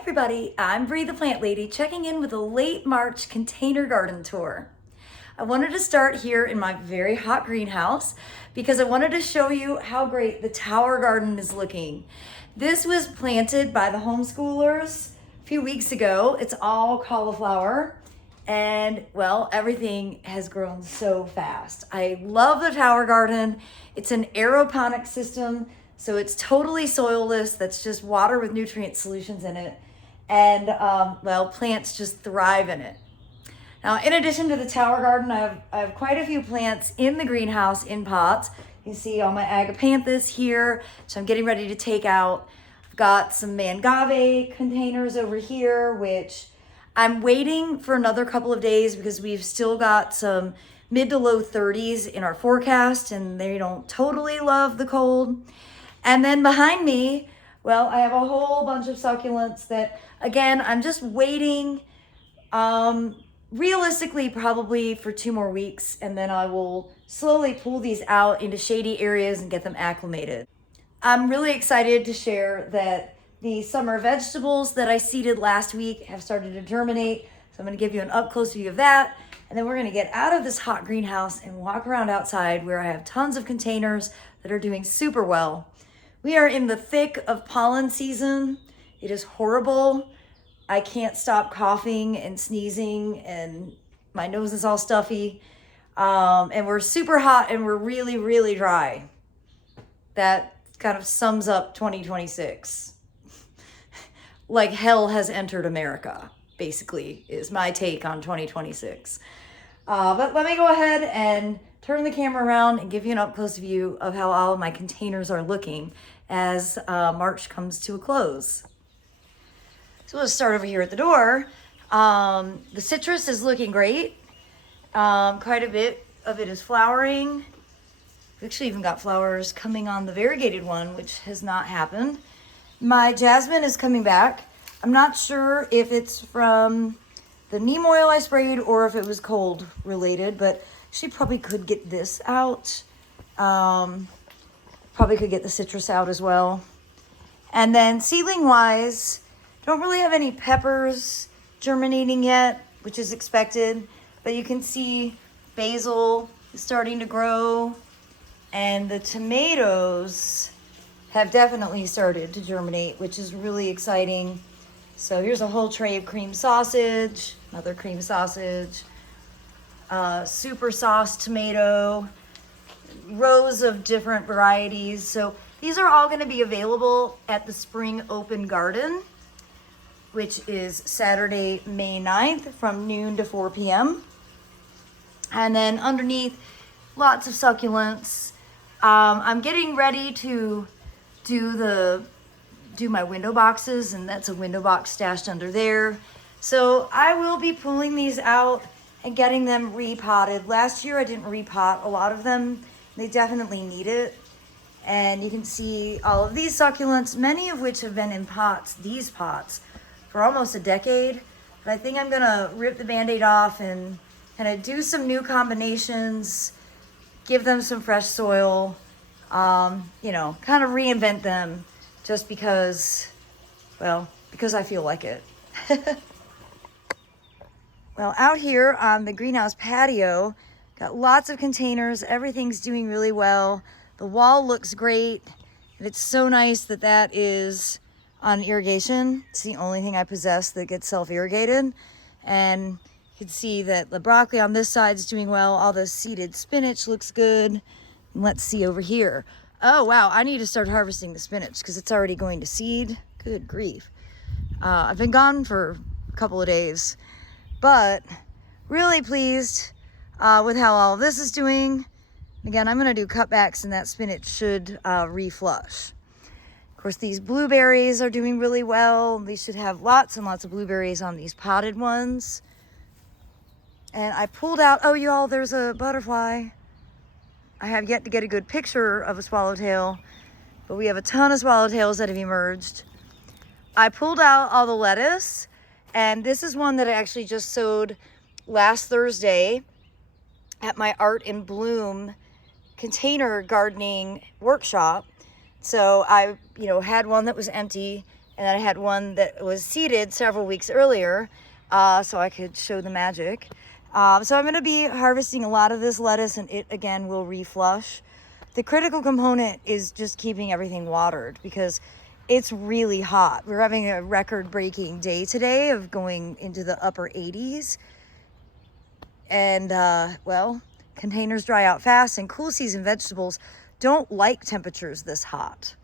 everybody, I'm Bree the Plant Lady checking in with a late March container garden tour. I wanted to start here in my very hot greenhouse because I wanted to show you how great the tower garden is looking. This was planted by the homeschoolers a few weeks ago. It's all cauliflower and well, everything has grown so fast. I love the tower garden. It's an aeroponic system, so it's totally soilless. That's just water with nutrient solutions in it. And well, plants just thrive in it. Now, in addition to the tower garden, I have quite a few plants in the greenhouse in pots. You see all my agapanthus here, so I'm getting ready to take out. I've got some mangave containers over here, which I'm waiting for another couple of days because we've still got some mid to low 30s in our forecast and they don't totally love the cold. And then behind me, well, I have a whole bunch of succulents that, again, I'm just waiting, realistically probably for 2 more weeks, and then I will slowly pull these out into shady areas and get them acclimated. I'm really excited to share that the summer vegetables that I seeded last week have started to germinate. So I'm going to give you an up-close view of that. And then we're going to get out of this hot greenhouse and walk around outside where I have tons of containers that are doing super well. We are in the thick of pollen season. It is horrible. I can't stop coughing and sneezing and my nose is all stuffy. And we're super hot and we're really, really dry. That kind of sums up 2026. Like hell has entered America, basically, is my take on 2026. But let me go ahead and turn the camera around and give you an up-close view of how all of my containers are looking as March comes to a close. So we'll start over here at the door. The citrus is looking great. Quite a bit of it is flowering. We actually even got flowers coming on the variegated one, which has not happened. My jasmine is coming back. I'm not sure if it's from the neem oil I sprayed or if it was cold related, but she probably could get this out. Probably could get the citrus out as well. And then seedling wise, don't really have any peppers germinating yet, which is expected, but you can see basil is starting to grow and the tomatoes have definitely started to germinate, which is really exciting. So here's a whole tray of cream sausage, another cream sausage, super sauce tomato, rows of different varieties. So these are all going to be available at the Spring Open Garden, which is Saturday, May 9th from noon to 4 p.m. And then underneath, lots of succulents. I'm getting ready to do my window boxes, and that's a window box stashed under there. So I will be pulling these out and getting them repotted. Last year I didn't repot a lot of them. They definitely need it. And you can see all of these succulents, many of which have been in pots, these pots, for almost a decade. But I think I'm gonna rip the Band-Aid off and kind of do some new combinations, give them some fresh soil, you know, kind of reinvent them just because, well, because I feel like it. Well, out here on the greenhouse patio, got lots of containers. Everything's doing really well. The wall looks great. And it's so nice that that is on irrigation. It's the only thing I possess that gets self-irrigated. And you can see that the broccoli on this side is doing well. All the seeded spinach looks good. And let's see over here. Oh, wow. I need to start harvesting the spinach because it's already going to seed. Good grief. I've been gone for a couple of days, but really pleased with how all of this is doing. Again, I'm going to do cutbacks and that spinach should reflush. Of course, these blueberries are doing really well. These should have lots and lots of blueberries on these potted ones. And I pulled out, oh, y'all, there's a butterfly. I have yet to get a good picture of a swallowtail, but we have a ton of swallowtails that have emerged. I pulled out all the lettuce, and this is one that I actually just sowed last Thursday at my Art in Bloom container gardening workshop. So I, had one that was empty And then I had one that was seeded several weeks earlier, so I could show the magic. So I'm going to be harvesting a lot of this lettuce, and it again will reflush. The critical component is just keeping everything watered because it's really hot. We're having a record-breaking day today of going into the upper 80s. And, well, containers dry out fast, and cool season vegetables don't like temperatures this hot.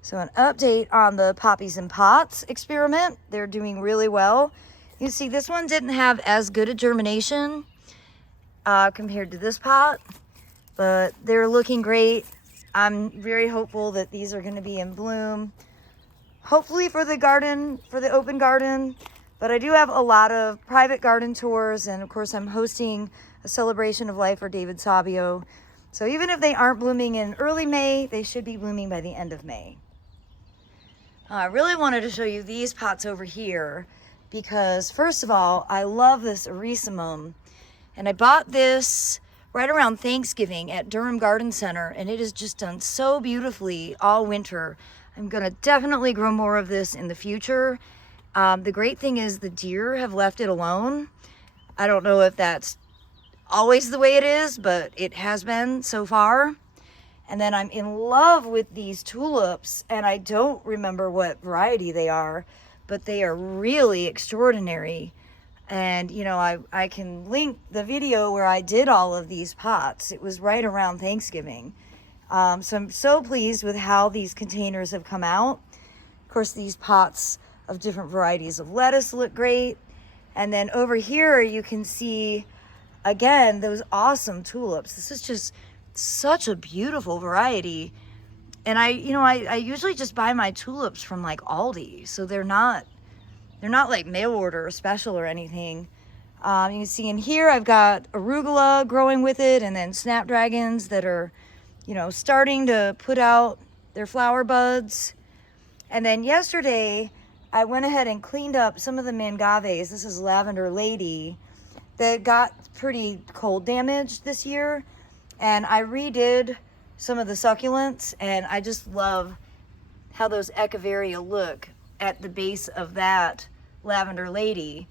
So an update on the poppies and pots experiment. They're doing really well. You see, this one didn't have as good a germination compared to this pot, but they're looking great. I'm very hopeful that these are going to be in bloom, hopefully for the garden, for the open garden. But I do have a lot of private garden tours, and of course I'm hosting a celebration of life for David Sabio. So even if they aren't blooming in early May, they should be blooming by the end of May. I really wanted to show you these pots over here because, first of all, I love this erisemum, and I bought this right around Thanksgiving at Durham Garden Center, and it has just done so beautifully all winter. I'm gonna definitely grow more of this in the future. The great thing is the deer have left it alone. I don't know if that's always the way it is, but it has been so far. And then I'm in love with these tulips, and I don't remember what variety they are, but they are really extraordinary. And, you know, I can link the video where I did all of these pots. It was right around Thanksgiving. So I'm so pleased with how these containers have come out. Of course, these pots of different varieties of lettuce look great. And then over here, you can see, again, those awesome tulips. This is just such a beautiful variety. And I usually just buy my tulips from like Aldi, so they're not like mail order or special or anything. You can see in here I've got arugula growing with it, and then snapdragons that are, you know, starting to put out their flower buds. And then yesterday I went ahead and cleaned up some of the mangaves. This is Lavender Lady that got pretty cold damage this year. And I redid some of the succulents, and I just love how those echeveria look at the base of that Lavender Lady.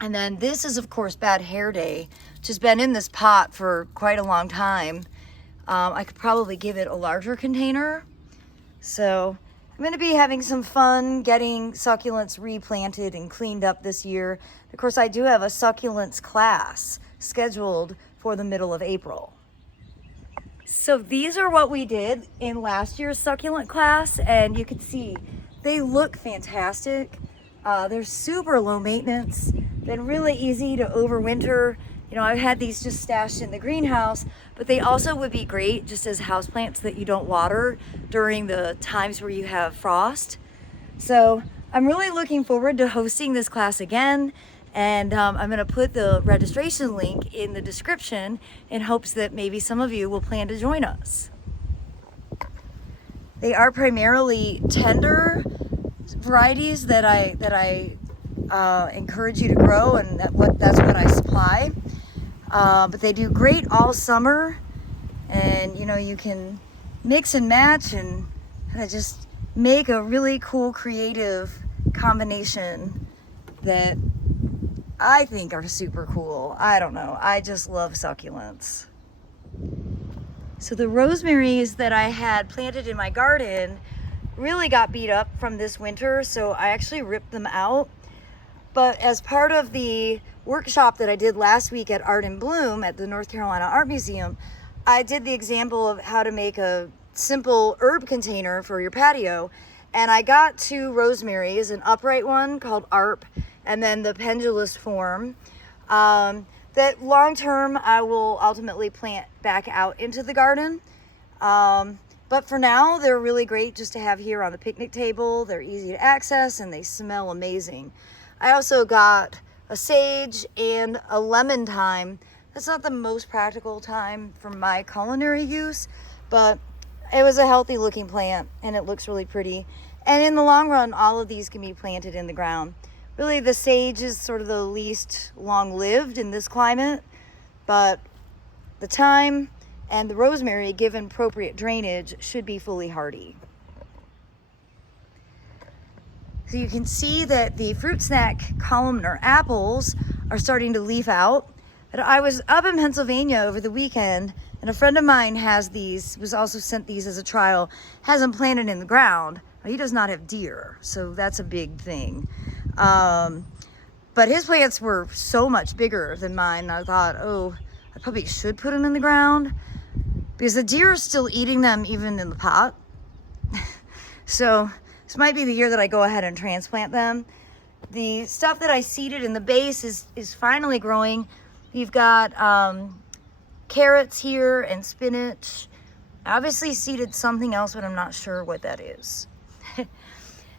And then this is, of course, Bad Hair Day, which has been in this pot for quite a long time. I could probably give it a larger container. So I'm going to be having some fun getting succulents replanted and cleaned up this year. Of course, I do have a succulents class scheduled for the middle of April. So these are what we did in last year's succulent class, and you can see they look fantastic. They're super low maintenance. Been really easy to overwinter. You know, I've had these just stashed in the greenhouse, but they also would be great just as houseplants that you don't water during the times where you have frost. So I'm really looking forward to hosting this class again. And I'm going to put the registration link in the description in hopes that maybe some of you will plan to join us. They are primarily tender varieties that I encourage you to grow, and that's what I supply. But they do great all summer, and you know, you can mix and match and kind of just make a really cool creative combination that I think are super cool. I don't know. I just love succulents. So the rosemaries that I had planted in my garden really got beat up from this winter, so I actually ripped them out. But as part of the workshop that I did last week at Art in Bloom at the North Carolina Art Museum, I did the example of how to make a simple herb container for your patio. And I got 2 rosemaries, an upright one called ARP, and then the pendulous form, that long term I will ultimately plant back out into the garden. But for now, they're really great just to have here on the picnic table. They're easy to access and they smell amazing. I also got a sage and a lemon thyme. That's not the most practical thyme for my culinary use, but it was a healthy looking plant and it looks really pretty. And in the long run, all of these can be planted in the ground. Really, the sage is sort of the least long-lived in this climate, but the thyme and the rosemary, given appropriate drainage, should be fully hardy. So you can see that the fruit snack columnar apples are starting to leaf out. But I was up in Pennsylvania over the weekend, and a friend of mine has these, was also sent these as a trial, has them planted in the ground. Well, he does not have deer, so that's a big thing. But his plants were so much bigger than mine, and I thought, oh, I probably should put them in the ground because the deer are still eating them even in the pot. So this might be the year that I go ahead and transplant them. The stuff that I seeded in the base is finally growing. We've got carrots here and spinach. I obviously seeded something else, but I'm not sure what that is.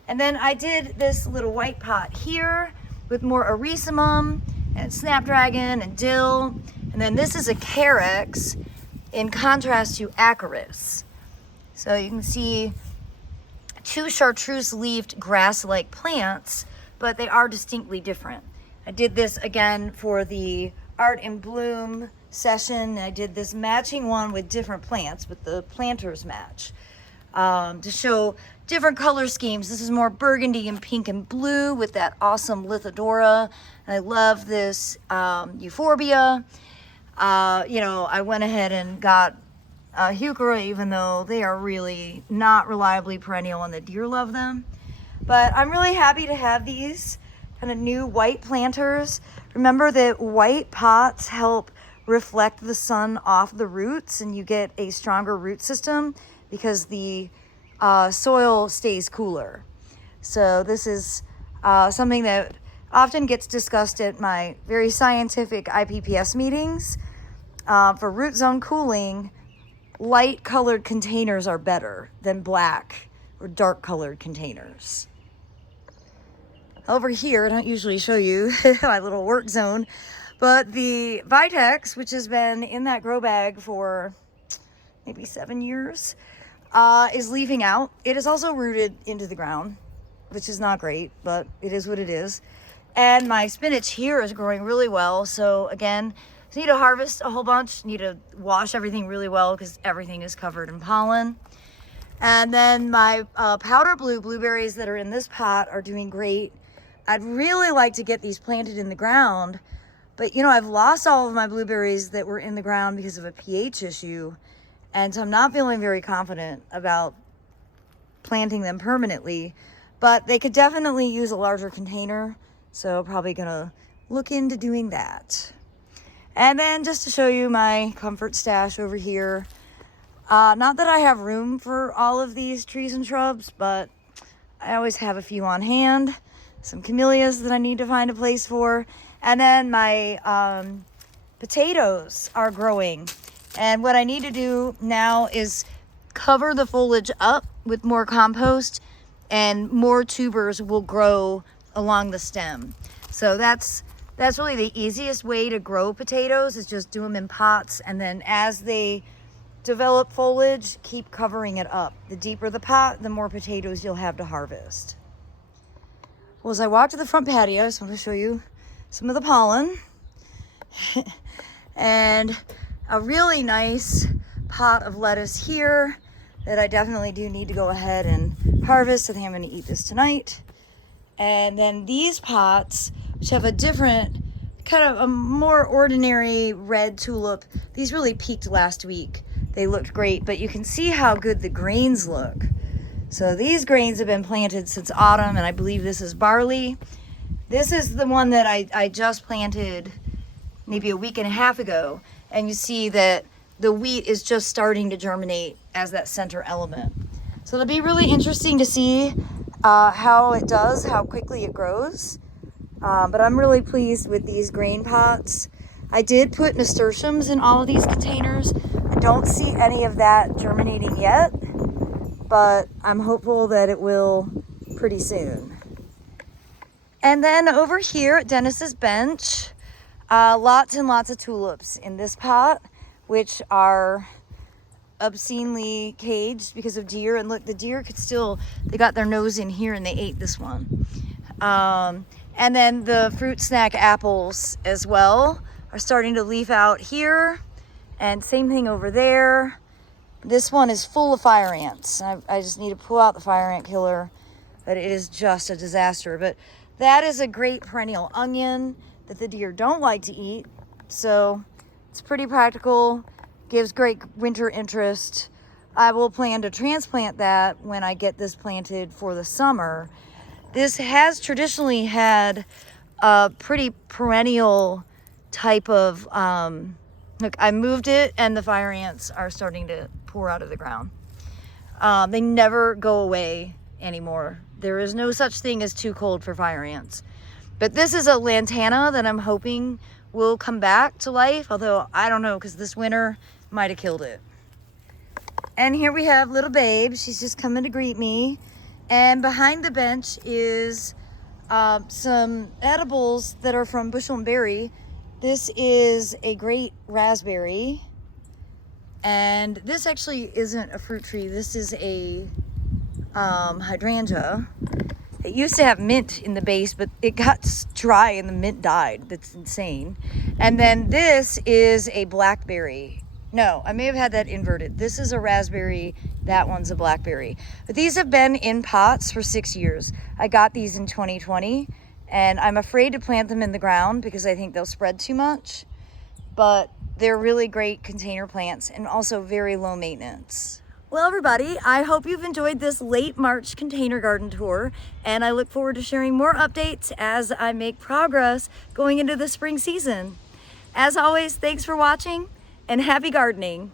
And then I did this little white pot here with more arisamum and snapdragon and dill. And then this is a carex in contrast to acarus. So you can see two chartreuse-leafed grass-like plants, but they are distinctly different. I did this again for the Art in Bloom session. I did this matching one with different plants, but the planters match, to show different color schemes. This is more burgundy and pink and blue with that awesome Lithodora. And I love this euphorbia. You know, I went ahead and got heuchera, even though they are really not reliably perennial and the deer love them. But I'm really happy to have these kind of new white planters. Remember that white pots help reflect the sun off the roots, and you get a stronger root system because the soil stays cooler. So this is something that often gets discussed at my very scientific IPPS meetings. For root zone cooling, light colored containers are better than black or dark colored containers. Over here, I don't usually show you my little work zone, but the Vitex, which has been in that grow bag for maybe 7 years, is leafing out. It is also rooted into the ground, which is not great, but it is what it is. And my spinach here is growing really well. So again, I need to harvest a whole bunch, need to wash everything really well because everything is covered in pollen. And then my powder blue blueberries that are in this pot are doing great. I'd really like to get these planted in the ground, but you know, I've lost all of my blueberries that were in the ground because of a pH issue. And so I'm not feeling very confident about planting them permanently, but they could definitely use a larger container. So probably gonna look into doing that. And then just to show you my comfort stash over here. Not that I have room for all of these trees and shrubs, but I always have a few on hand. Some camellias that I need to find a place for. And then my potatoes are growing. And what I need to do now is cover the foliage up with more compost, and more tubers will grow along the stem. So that's really the easiest way to grow potatoes, is just do them in pots, and then as they develop foliage, keep covering it up. The deeper the pot, the more potatoes you'll have to harvest. Well, as I walk to the front patio, I just want to show you some of the pollen. And a really nice pot of lettuce here that I definitely do need to go ahead and harvest. I think I'm going to eat this tonight. And then these pots, which have a different, kind of a more ordinary red tulip. These really peaked last week. They looked great, but you can see how good the grains look. So these grains have been planted since autumn, and I believe this is barley. This is the one that I just planted maybe a week and a half ago, and you see that the wheat is just starting to germinate as that center element. So it'll be really interesting to see how it does, how quickly it grows. But I'm really pleased with these grain pots. I did put nasturtiums in all of these containers. I don't see any of that germinating yet, but I'm hopeful that it will pretty soon. And then over here at Dennis's bench, lots and lots of tulips in this pot, which are obscenely caged because of deer. And look, the deer could still, they got their nose in here and they ate this one. And then the fruit snack apples as well are starting to leaf out here. And same thing over there. This one is full of fire ants. I just need to pull out the fire ant killer. but it is just a disaster. But that is a great perennial onion that the deer don't like to eat. So it's pretty practical, gives great winter interest. I will plan to transplant that when I get this planted for the summer. This has traditionally had a pretty perennial type of, look, I moved it and the fire ants are starting to pour out of the ground. They never go away anymore. There is no such thing as too cold for fire ants. But this is a lantana that I'm hoping will come back to life, although I don't know, because this winter might have killed it. And here we have little Babe. She's just coming to greet me. And behind the bench is some edibles that are from Bushel and Berry. This is a great raspberry. And this actually isn't a fruit tree. This is a hydrangea. It used to have mint in the base, but it got dry and the mint died. That's insane. And then this is a blackberry. No, I may have had that inverted. This is a raspberry. That one's a blackberry. But these have been in pots for 6 years. I got these in 2020, and I'm afraid to plant them in the ground because I think they'll spread too much. But they're really great container plants and also very low maintenance. Well, everybody, I hope you've enjoyed this late March container garden tour, and I look forward to sharing more updates as I make progress going into the spring season. As always, thanks for watching and happy gardening.